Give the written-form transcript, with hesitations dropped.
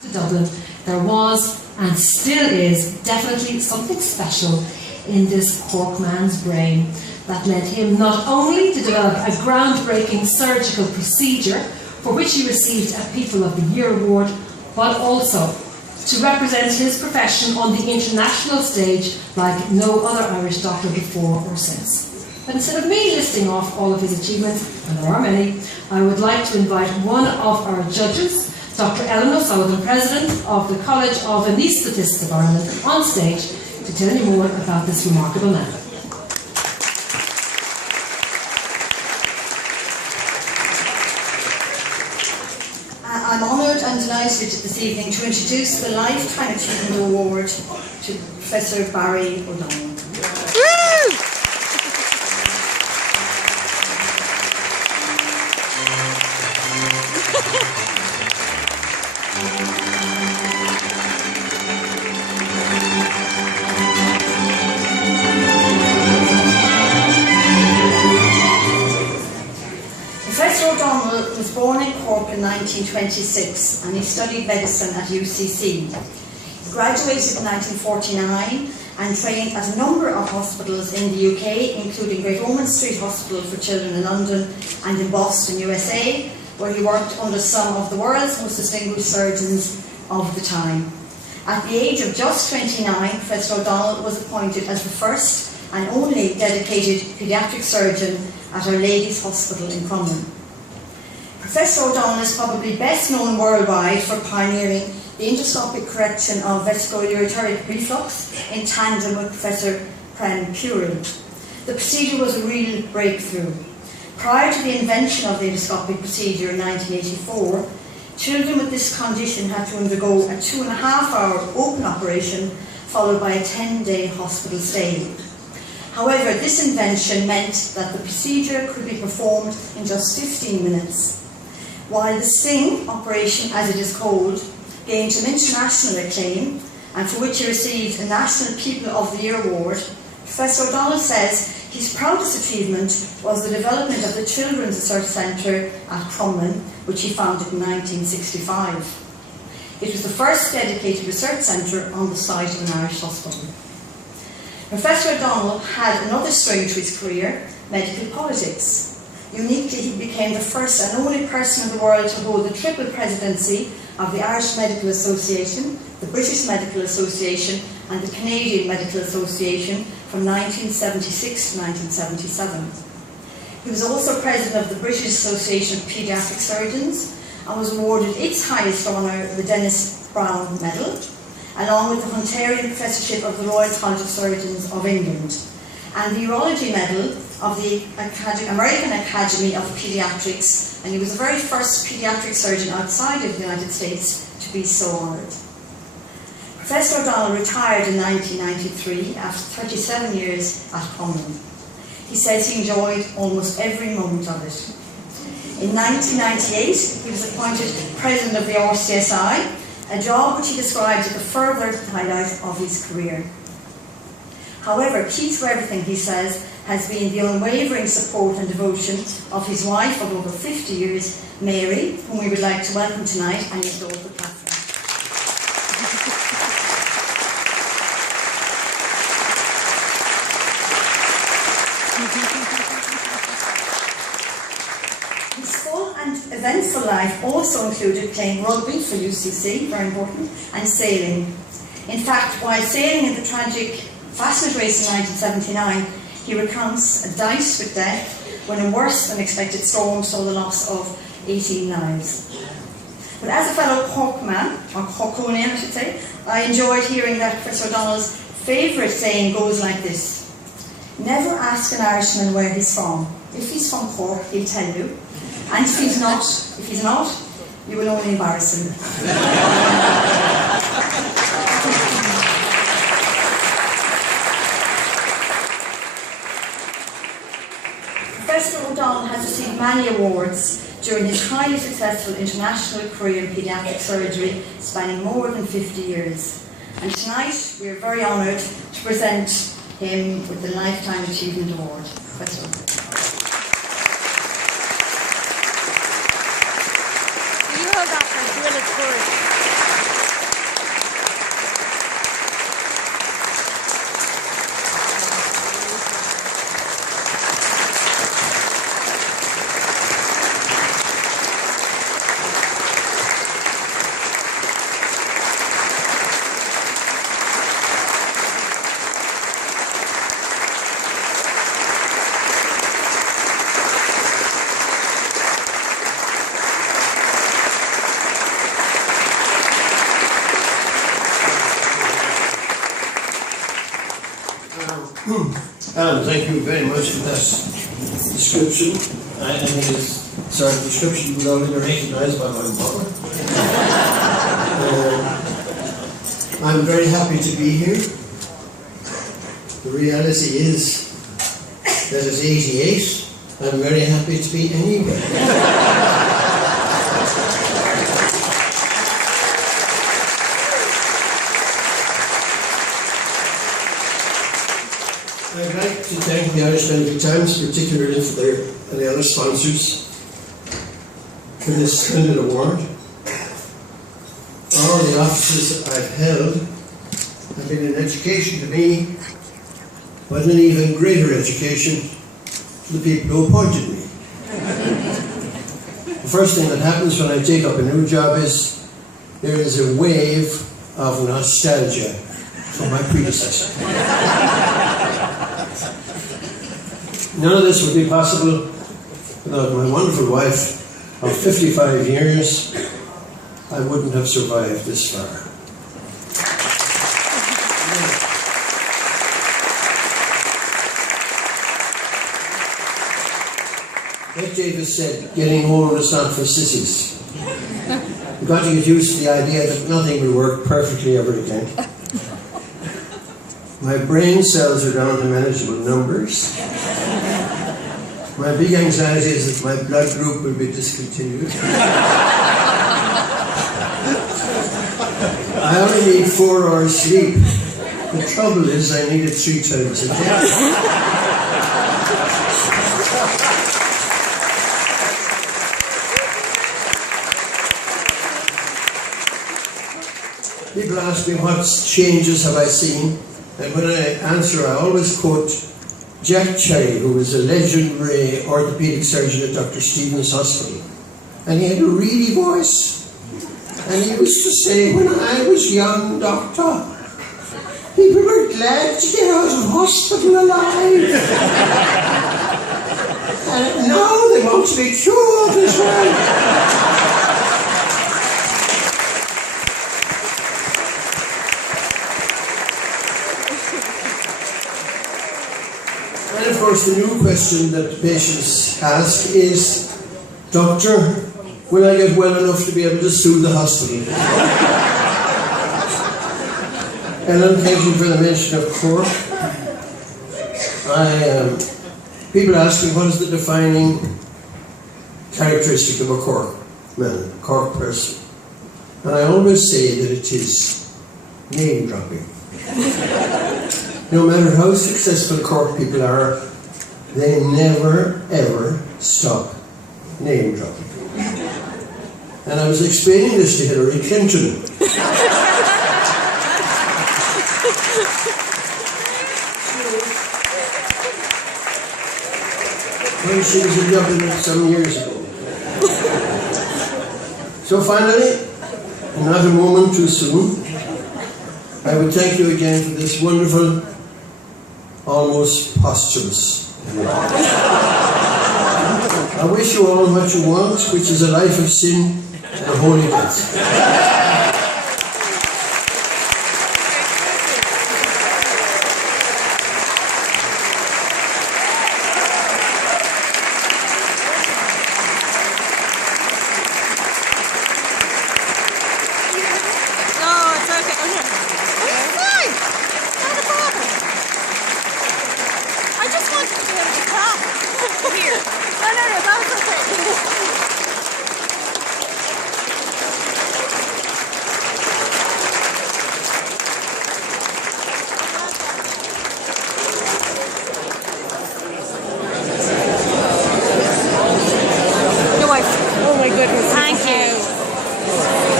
to Dublin, there was and still is definitely something special in this Cork man's brain that led him not only to develop a groundbreaking surgical procedure for which he received a People of the Year award, but also to represent his profession on the international stage like no other Irish doctor before or since. But instead of me listing off all of his achievements, and there are many, I would like to invite one of our judges, Dr. Ellen O'Sullivan, President of the College of Anaesthetists of Ireland, on stage to tell you more about this remarkable man. I'm honoured and delighted this evening to introduce the Lifetime Achievement Award to Professor Barry O'Donnell. Professor O'Donnell was born in Cork in 1926 and he studied medicine at UCC. He graduated in 1949 and trained at a number of hospitals in the UK, including Great Ormond Street Hospital for Children in London and in Boston, USA, where he worked under some of the world's most distinguished surgeons of the time. At the age of just 29, Professor O'Donnell was appointed as the first and only dedicated paediatric surgeon at Our Lady's Hospital in Crumlin. Professor O'Donnell is probably best known worldwide for pioneering the endoscopic correction of vesicoureteric reflux in tandem with Professor Prem Puri. The procedure was a real breakthrough. Prior to the invention of the endoscopic procedure in 1984, children with this condition had to undergo a 2.5-hour open operation followed by a 10-day hospital stay. However, this invention meant that the procedure could be performed in just 15 minutes. While the STING operation, as it is called, gained some international acclaim, and for which he received a National People of the Year award, Professor O'Donnell says his proudest achievement was the development of the Children's Research Centre at Crumlin, which he founded in 1965. It was the first dedicated research centre on the site of an Irish hospital. Professor O'Donnell had another string to his career, medical politics. Uniquely, he became the first and only person in the world to hold the triple presidency of the Irish Medical Association, the British Medical Association and the Canadian Medical Association from 1976 to 1977. He was also president of the British Association of Paediatric Surgeons and was awarded its highest honour, the Dennis Brown Medal, along with the Hunterian Professorship of the Royal College of Surgeons of England and the Urology Medal of the American Academy of Paediatrics, and he was the very first paediatric surgeon outside of the United States to be so honoured. Professor O'Donnell retired in 1993 after 37 years at Crumlin. He says he enjoyed almost every moment of it. In 1998, he was appointed President of the RCSI, a job which he described as the further highlight of his career. However, key to everything, he says, has been the unwavering support and devotion of his wife of over 50 years, Mary, whom we would like to welcome tonight and restore the platform. His full and eventful life also included playing rugby for UCC, very important, and sailing. In fact, while sailing in the tragic Fastnet race in 1979, he recounts a dice with death when a worse than expected storm saw the loss of 18 lives. But as a fellow Corkman, or Corkonian I should say, I enjoyed hearing that Professor O'Donnell's favourite saying goes like this: never ask an Irishman where he's from. If he's from Cork, he'll tell you. And if he's not, you will only embarrass him. Professor O'Donnell has received many awards during his highly successful international career in paediatric surgery, spanning more than 50 years. And tonight we are very honoured to present him with the Lifetime Achievement Award. Professor O'Donnell. You hold that for Will, it's good. Alan, thank you very much for that description. I think it's sort of description would only be recognised by my mother. I'm very happy to be here. The reality is that at 88, I'm very happy to be anywhere. I'd like to thank the Irish Medical Times, particularly for and the other sponsors, for this splendid award. All the offices I've held have been an education to me, but an even greater education to the people who appointed me. The first thing that happens when I take up a new job is there is a wave of nostalgia for my predecessor. None of this would be possible without my wonderful wife of 55 years. I wouldn't have survived this far. Like Davis said, getting old is not for sissies. You've got to get used to the idea that nothing will work perfectly ever again. My brain cells are down to manageable numbers. My big anxiety is that my blood group will be discontinued. I only need 4 hours sleep. The trouble is I need it 3 times a day. People ask me what changes have I seen, and when I answer I always quote Jack Cherry, who was a legendary orthopaedic surgeon at Dr. Stephen's Hospital. And he had a reedy voice. And he used to say, when I was young, doctor, people were glad to get out of hospital alive. And now they want to be cured as well. And of course, the new question that patients ask is, Doctor, will I get well enough to be able to sue the hospital? Ellen, thank you for the mention of Cork. People ask me what is the defining characteristic of a Cork man, Cork person. And I always say that it is name dropping. No matter how successful Cork people are, they never ever stop name dropping. And I was explaining this to Hillary Clinton. When she was in Dublin some years ago. So finally, and not a moment too soon, I would thank you again for this wonderful, almost posthumous award. I wish you all what you want, which is a life of sin and a holy death. I just wanted to be able to clap. Here. No, that was okay.